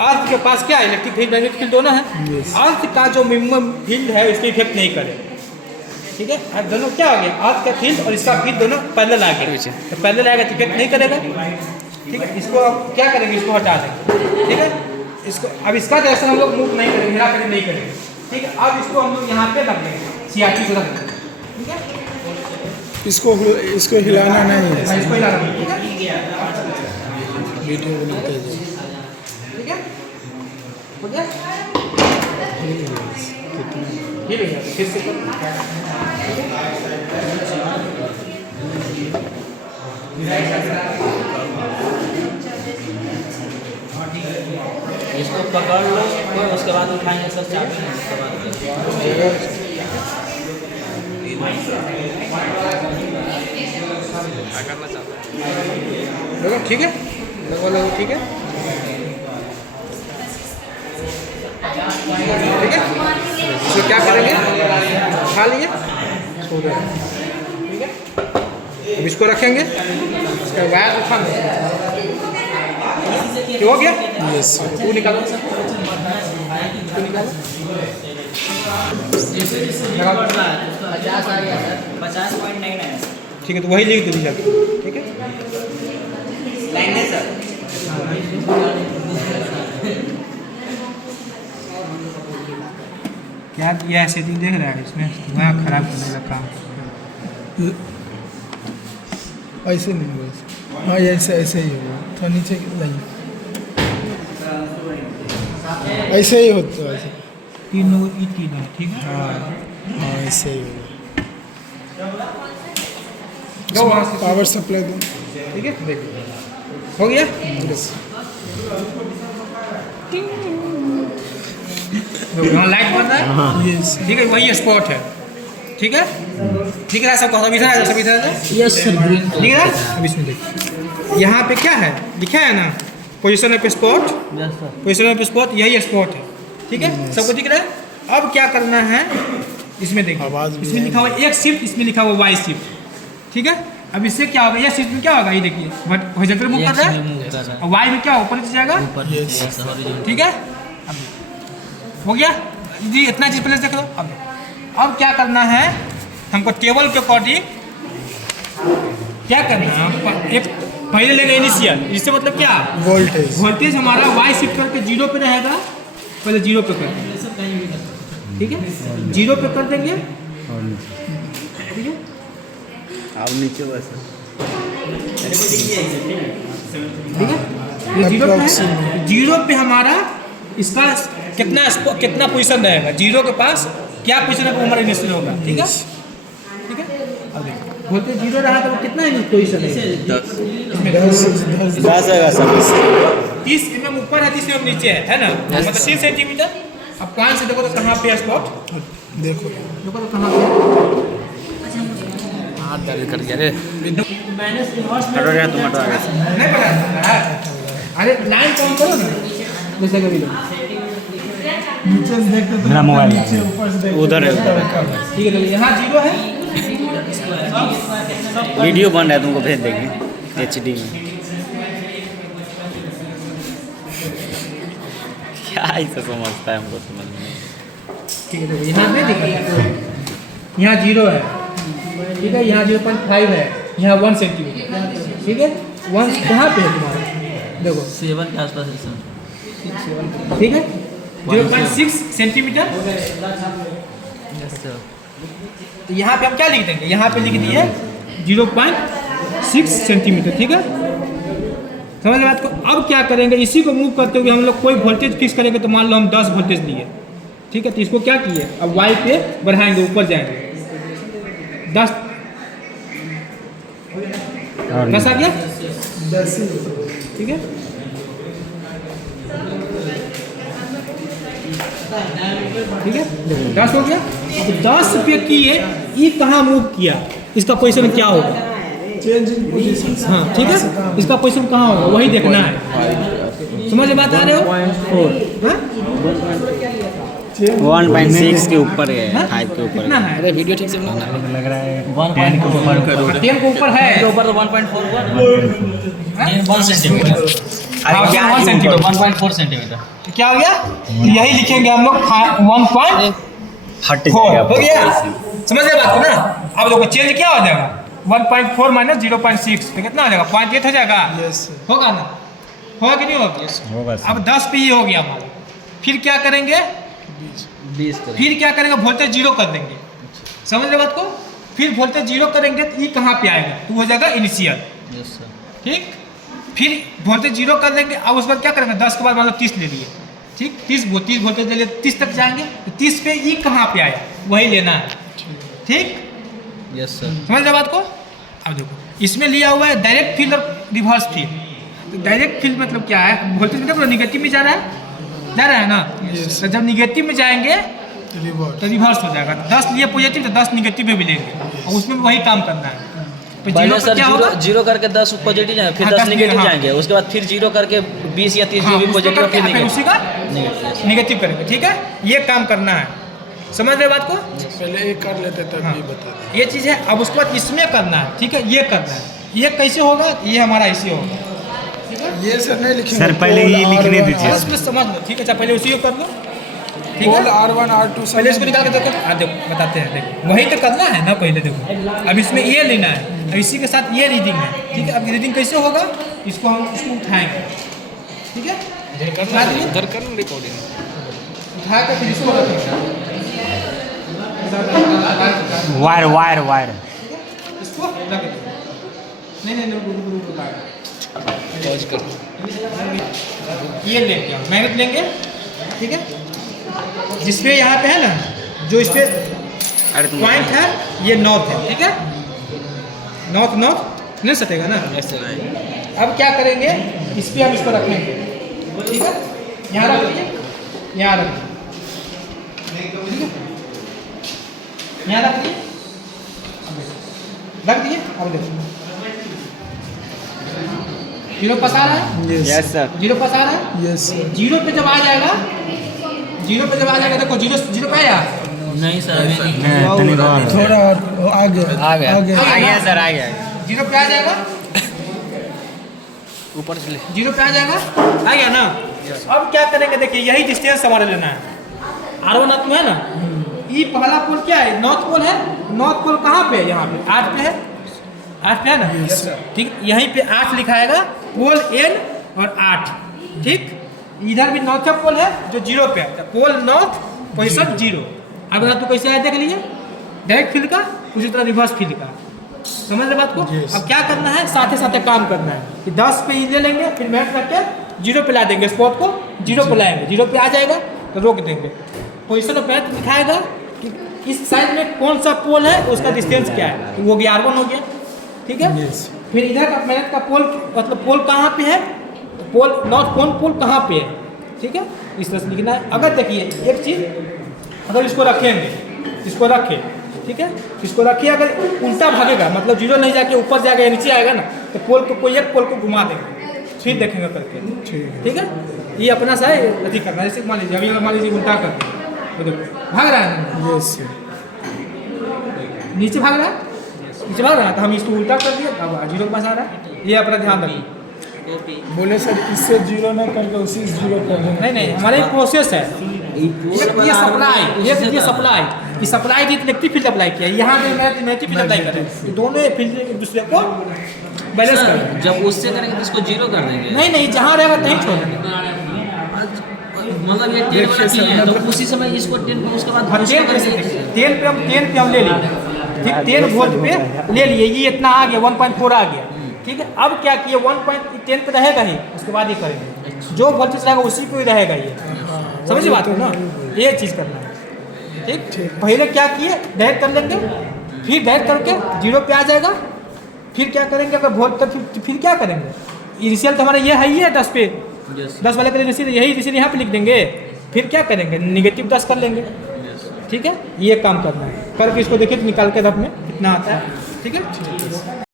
अर्थ के पास क्या है, इलेक्ट्रिक फील्ड मैग्नेटिक फील्ड दोनों है। अर्थ का जो मिनिमम फील्ड है उसको इफेक्ट नहीं करे, ठीक है। अब दोनों क्या हो गया, अर्थ का फील्ड और इसका फील्ड दोनों पैरेलल आ गए, तो पैरेलल आएगा तो इफेक्ट नहीं करेगा, ठीक है। इसको अब क्या करेंगे, इसको हटा देंगे, ठीक है। इसको अब इसका डायरेक्शन हम लोग मूव नहीं करेंगे, हेरा फेरी नहीं करेंगे, ठीक है। अब इसको हम लोग यहाँ पे रख देंगे, CRT को रख देंगे, ठीक है। इसको हिलाना नहीं है, इसको हिलाना नहीं, ठीक है। वीडियो बनाते हैं ठीक है, हो गया, हिल गया, फिर से इसको पकड़ लो उसके बाद उठाएंगे सर, चाबी उसके बाद देखो, ठीक है, लगो ठीक है, ठीक है। इसको क्या करेंगे, उठा लिए, छोड़ देंगे, ठीक है। अब इसको रखेंगे, इसका वायर उठाएंगे, हो गया, यस। वो निकालो, इसको निकालो, 50.9 है, ठीक है। तो वही लिख दो जाके, ठीक है। लाइन है सर। क्या किया है, सेटिंग देख रहा है इसमें, वहाँ खराब करने का काम। ऐसे नहीं होगा, हाँ ऐसे ऐसे ही होगा, थोड़ा नीचे नहीं, ऐसे ही होता है, ऐसे। तीनों ही तीनों, ठीक है। हाँ हाँ ऐसे ही होगा। जाओ वहाँ से, पावर सप्लाई दो, ठीक है, देखो हो गया। यहाँ लाइट बन रहा है, यस ठीक है, वही स्पॉट है, ठीक है। दिख रहा है सबको, सब इधर है, सब इधर है, यस सर, ग्रीन दिख रहा है। अब इसमें देखो, यहाँ पे क्या है लिखा है ना, position of spot, yes sir. Position of spot, यही स्पॉट है, ठीक है। सबको दिख रहा है। अब क्या करना है, इसमें देखिए, आवाज़ भी इसमें है। लिखा हुआ एक शिफ्ट, इसमें लिखा हुआ वाई शिफ्ट, ठीक है। अब इससे क्या होगा, ये शिफ्ट में क्या होगा, ये देखिए हॉरिजॉन्टल मूव कर रहा है, और वाई में क्या ऊपर नीचे जाएगा, ठीक है। अब हो गया जी, इतना चीज पहले देख लो। अब क्या करना है, हमको टेबल के अकॉर्डिंग क्या करना है, एक पहले लेंगे इनिशियल, इससे मतलब क्या, वोल्टेज। वोल्टेज हमारा वाई शिफ्ट करके 0 पे रहेगा, पहले 0 पे कर देंगे, ठीक है। 0 पे कर देंगे, ठीक है। अब नीचे वैसे ठीक है, ये 0 पे है। 0 पे हमारा इसका कितना पोजीशन रहेगा, 0 के पास क्या पोजीशन है वो हमारा इनिशियल होगा, ठीक है, ठीक है। अब देखो वोल्टेज 0 रहा तो वो कितना पोजीशन है, 10 आएगा सब। 30 mm ऊपर है, 30 mm नीचे है ना, मतलब 3 सेंटीमीटर। अब कान से देखो तो कहाँ पे स्पॉट, देखो देखो तो कहाँ पे, हाथ दर्द कर गया रे। माइनस रिवर्स में हटो यार, तुम हटो आगे से। नहीं पता है। अरे लाइन कौन करो ना, जैसे कभी नीचे से देखते तो मेरा मोबाइल नीचे ऊपर से देखते उधर है, उधर है। ठीक है, तो यहाँ 0 है, वीडियो बन रहा है, तुमको भेज देंगे HD में। क्या ऐसा समझता है, हमको समझ में नहीं। ठीक है। तो यहाँ नहीं दिखा, यहाँ 0 है, ठीक है। यहाँ 0.5 है, यहाँ 1 सेंटीमीटर, ठीक है। 1 कहाँ पे है तुम्हारा, देखो 7 के आसपास है सर। ठीक है, 0.6 सेंटीमीटर। Yes sir. तो यहाँ पे हम क्या लिख देंगे, यहाँ पे लिख दिए 0.6 सेंटीमीटर, ठीक है। समझ बात को। अब क्या करेंगे, इसी को मूव करते हुए हम लोग कोई वोल्टेज फिक्स करेंगे, तो मान लो हम 10 वोल्टेज दिए, ठीक है। तो इसको क्या किए, अब वाई पे बढ़ाएंगे, ऊपर जाएंगे, 10 आ गया, ठीक है। ठीक है, 10 हो गया। तो 10 पे किए, ये कहाँ मूव किया, इसका पोजीशन क्या होगा, चेंज इन पोजीशन। हाँ ठीक है, इसका पोजीशन कहाँ होगा वही देखना है। समझ में बात आ रहे हो, हाँ? 1.6 के ऊपर है, 5 के ऊपर कितना है, अरे वीडियो ठीक से बनाना लग रहा है 1.4 10 के ऊपर है, ऊपर तो 1.4 1 सेंटीमीटर। हाँ, क्या 1 क्यों सेंटीमीटर। 1.4 सेंटीमीटर। तो क्या हो गया? तो यही लिखेंगे हम लोग 1.4 हट हो जाएगा गया। समझ गए बात को ना? अब देखो चेंज क्या हो जाएगा? 1.4 माइनस 0.6 तो कितना हो जाएगा? 0.8 हो जाएगा। यस होगा ना? होगा कि नहीं होगा? होगा सर। अब 10 पे ये हो गया हमारा। फिर क्या करेंगे? 20 करें। फिर क्या करेंगे? वोल्टेज जीरो कर देंगे। समझ रहे बात को? फिर वोल्टेज जीरो करेंगे तो ये कहाँ पे आएगा? तो हो जाएगा इनिशियल। Yes sir. ठीक, फिर वोल्टेज जीरो कर देंगे। अब उस बाद क्या करेंगे? 10 के बाद मान लो 30 ले लिए। ठीक, 30 वोल्टेज ले लिए, 30 तक जाएंगे तो 30 पे ई कहाँ पे आया वही लेना है। ठीक, यस सर। समझ रहे बात को? अब देखो इसमें लिया हुआ है डायरेक्ट फील्ड और रिवर्स फील्ड। तो डायरेक्ट फील्ड मतलब क्या है? वोल्टेज देखो निगेटिव में जा रहा है ना? Yes. तो जब निगेटिव में जाएंगे रिवर्स तो रिवर्स हो जाएगा। 10 लिए पॉजिटिव तो 10 निगेटिव में भी लेंगे और उसमें भी वही काम करना है। तो पहले जीरो सर पे क्या होगा? जीरो करके 10 पॉजिटिव जाएंगे, फिर हाँ, 10 10 निगेटिव हाँ। जाएंगे, उसके बाद फिर जीरो करके 20 या 30 हाँ, जो भी उसको पॉजिटिव करके फिर फिर उसी का निगेटिव। निगेटिव करेंगे। ठीक है, ये काम करना है। समझ रहे बात को? पहले एक कर लेते तब हाँ। भी बता दें। ये चीज़ है। अब उसके बाद इसमें करना है। ठीक है, ये करना है। ये कैसे होगा? ये हमारा ऐसे होगा। ये सर नहीं लिखेंगे। सर, पहले ये लिखने दीजिए। बस बस समझ लो। ठीक है, अच्छा पहले उसी को कर लो। ठीक पोल है, R1 R2 सब पहले इसको निकाल के देखो। देखो बताते हैं। देखो वही तो करना है ना पहले। देखो अब इसमें ये लेना है, अब इसी के साथ ये रीडिंग है। ठीक है, अब रीडिंग कैसे होगा? इसको हम इसको उठाएंगे। ठीक है, उठा दिए, उठा कर फिर इसको रखेंगे। वायर वायर वायर इसको रख दो। नहीं रुको। ये लेंगे, मैग्नेट लेंगे। ठीक है, जिसपे यहाँ पे है ना, जो इस पे अरे तुम पॉइंट है ये नॉर्थ है। ठीक है, नॉर्थ नहीं सटेगा ना? अब क्या करेंगे? इस पे हम इसको रखेंगे। ठीक है, यहाँ रख दीजिए, यहाँ रख दीजिए। ठीक है, यहाँ रख दीजिए, रख दिए। अब देखो जीरो पास आ रहा है। Yes sir. जीरो पास आ रहा है। Yes sir. जीरो पे जब आ जाएगा, देखो जीरो पे आया। नहीं सर अभी नहीं। थोड़ा और आगे आ गया। आगे आ गया सर, आ गया। जीरो पे आ जाएगा, ऊपर से ले। जीरो पे आ जाएगा, आ गया ना? अब क्या करेंगे? देखिए यही डिस्टेंस हमारे लेना है। R1 आत्म है ना? ये पहला पोल क्या है? नॉर्थ पोल है। नॉर्थ पोल कहाँ पे है? यहाँ पे 8 पे है। 8 पे है ना? ठीक, यहीं पे 8 लिखाएगा, पोल N और 8। ठीक, इधर भी नॉर्थ पोल है जो जीरो पे है। Pole north position zero. अब अगर तो कैसे आया देख लीजिए, डायरेक्ट फील्ड का, उसी तरह रिवर्स फील्ड का। समझ रहे बात को? अब क्या करना है? साथे साथे काम करना है कि 10 पे ले लेंगे, फिर मैच रख के जीरो पे ला देंगे। स्पॉट को जीरो पे लाएंगे, जीरो पे आ जाएगा तो रोक देंगे। पोजिशन ऑफ मैच दिखाएगा कि इस साइड में कौन सा पोल है, उसका डिस्टेंस क्या है। तो वो गया R1 हो गया। ठीक है, फिर इधर का मैग्नेट का पोल मतलब पोल कहाँ पे है? पोल नॉर्थ कौन पोल कहाँ पे है? ठीक है, इस तरह से लिखना है। अगर देखिए एक चीज़, अगर इसको रखेंगे, इसको रखें, ठीक है, इसको रखिए, अगर उल्टा भागेगा मतलब जीरो नहीं जाके ऊपर जाएगा या नीचे आएगा ना, तो पोल को कोई एक पोल को घुमा देंगे, फिर देखेंगे करके। ठीक है, ये अपना सा अति करना है। जैसे मान लीजिए अभी अगर मान लीजिए उल्टा कर दें तो देखो भाग रहा है। यस नीचे भाग रहा है, नीचे भाग रहा है, तो हम इसको उल्टा कर दिए, अब जीरो के पास आ रहा है। ये अपना ध्यान रखिए। बोले सर इससे जीरो ना करके उसी से जीरो कर देना। नहीं हमारा एक प्रोसेस है। ये सप्लाई, ये सप्लाई भी इलेक्ट्रिक फील्ड अप्लाई किया, यहाँ पे मैं नेगेटिव फील्ड अप्लाई कर रहा हूँ। दोनों फील्ड एक दूसरे को बैलेंस कर रहे हैं। जब उससे करेंगे तो इसको जीरो कर देंगे। नहीं जहाँ रहेगा वहीं छोड़ देंगे। मतलब ये 10 वाला की है तो उसी समय इसको 10 पे, उसके बाद हाँ, 10 पे हम ले लिए। ठीक, 10 वोल्ट पे ले लिए, ये इतना आ गया, 1.4 आ गया। ठीक है, अब क्या किए? 1.10 पे रहेगा ही, उसके बाद ये करेंगे। जो वोल्टेज रहेगा उसी पे ही रहेगा ये। समझिए बात को ना, ये चीज़ करना है। ठीक, पहले क्या किए? डायरेक्ट कर लेंगे, फिर डायरेक्ट करके जीरो पे आ जाएगा। फिर क्या करेंगे? अगर वोल्ट तक फिर क्या करेंगे? इनिशियल तो हमारा ये है ही है 10 पे, 10 वाले का इनिशियल यही इनिशियल यहाँ पे लिख देंगे। फिर क्या करेंगे? निगेटिव 10 कर लेंगे। ठीक है, ये काम करना है। करके इसको देखिए निकाल के रफ में कितना आता है। ठीक है।